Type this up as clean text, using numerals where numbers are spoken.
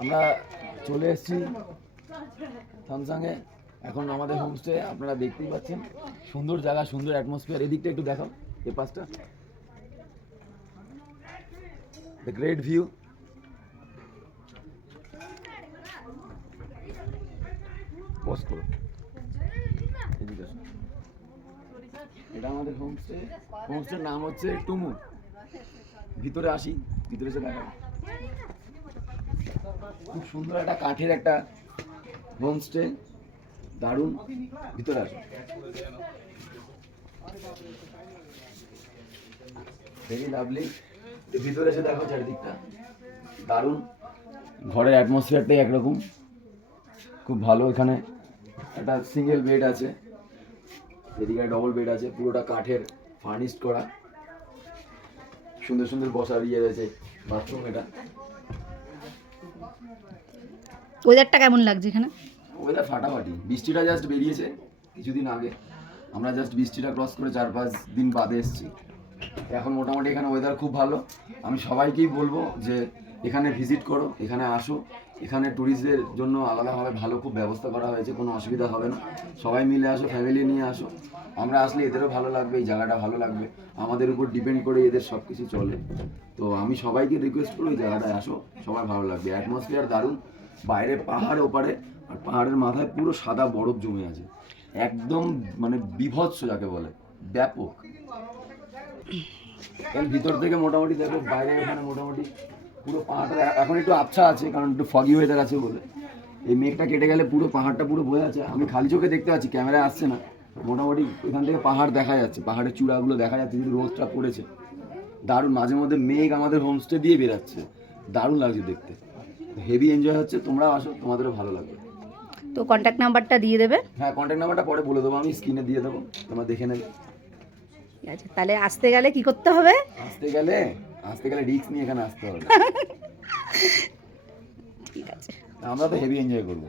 আমরা চলে এসেছি থামসাংয়ে। এখন আমাদের হোমস্টে আপনারা দেখতেই পাচ্ছেন, সুন্দর জায়গা, সুন্দর অ্যাটমসফিয়ার। এদিকটা একটু দেখাও, এ পাশটা, দ্য গ্রেট ভিউ। পোস্ট করো, এদিকে আসো। এটা আমাদের হোমস্টে। হোমস্টের নাম হচ্ছে টুমু। ভিতরে আসি, ভিতরে এসে দেখা। খুব সুন্দর একটা কাঠের একটা হোমস্টে, দারুণ। ভিতরে আসো, ভেরি লাভলি। ভিতরে এসে দেখো চারিদিকটা, দারুণ। ঘরের অ্যাটমসফিয়ারটাই একরকম, খুব ভালো। এখানে একটা সিঙ্গেল বেড আছে, এদিকে ডবল বেড আছে, পুরোটা কাঠের ফার্নিশড করা। সুন্দর সুন্দর বসার ইয়ে রয়েছে, বাথরুম। এটা ওয়েদারটা কেমন লাগছে এখানে? ওয়েদার ফাটাফাটি। বৃষ্টিটা জাস্ট বেরিয়েছে কিছুদিন আগে, আমরা জাস্ট বৃষ্টিটা ক্রস করে 4-5 দিন বাদে এসেছি। এখন মোটামুটি এখানে ওয়েদার খুব ভালো। আমি সবাইকেই বলবো যে এখানে ভিজিট করো, এখানে আসো। এখানে ট্যুরিস্টদের জন্য আলাদাভাবে ভালো খুব ব্যবস্থা করা হয়েছে, কোনো অসুবিধা হবে না। সবাই মিলে আসো, ফ্যামিলি নিয়ে আসো। আমরা আসলে এদেরও ভালো লাগবে, এই জায়গাটা ভালো লাগবে। আমাদের উপর ডিপেন্ড করে এদের সব কিছু চলে। তো আমি সবাইকে রিকোয়েস্ট করি এই জায়গাটায় আসো, সবাই ভালো লাগবে। অ্যাটমসফিয়ার দারুণ, বাইরে পাহাড় ওপারে, আর পাহাড়ের মাথায় পুরো সাদা বরফ জমে আছে, একদম মানে বিভৎস যাকে বলে, ব্যাপক। এর ভিতর থেকে মোটামুটি দেখো, বাইরে ওখানে মোটামুটি পুরো পাহাড়টা এখন একটু আবছা আছে, কারণ একটু ফগি ওয়েদার আছে বলে। এই মেঘটা কেটে গেলে পুরো পাহাড়টা পুরো বোঝা যাচ্ছে। আমি খালি চোখে দেখতে পাচ্ছি, ক্যামেরায় আসছে না। মোটামুটি এখান থেকে পাহাড় দেখা যাচ্ছে, পাহাড়ের চূড়াগুলো দেখা যাচ্ছে, কিন্তু রোদটা পড়েছে দারুণ। মাঝে মধ্যে মেঘ আমাদের হোমস্টে দিয়ে বেরাচ্ছে, দারুণ লাগছে দেখতে। হেভি এনজয় হচ্ছে। তোমরাও আসো, তোমাদেরও ভালো লাগবে। তো কন্ট্যাক্ট নাম্বারটা দিয়ে দেবে? হ্যাঁ, কন্ট্যাক্ট নাম্বারটা পরে বলে দেবো, আমি স্ক্রিনে দিয়ে দেবো, তোমরা দেখে নেবে। ঠিক আছে, তাহলে আসতে গেলে কি করতে হবে? আসতে গেলে রিস্ক নিয়ে এখানে আসতে হবে। ঠিক আছে, আমরা তো হেভি এনজয় করবো।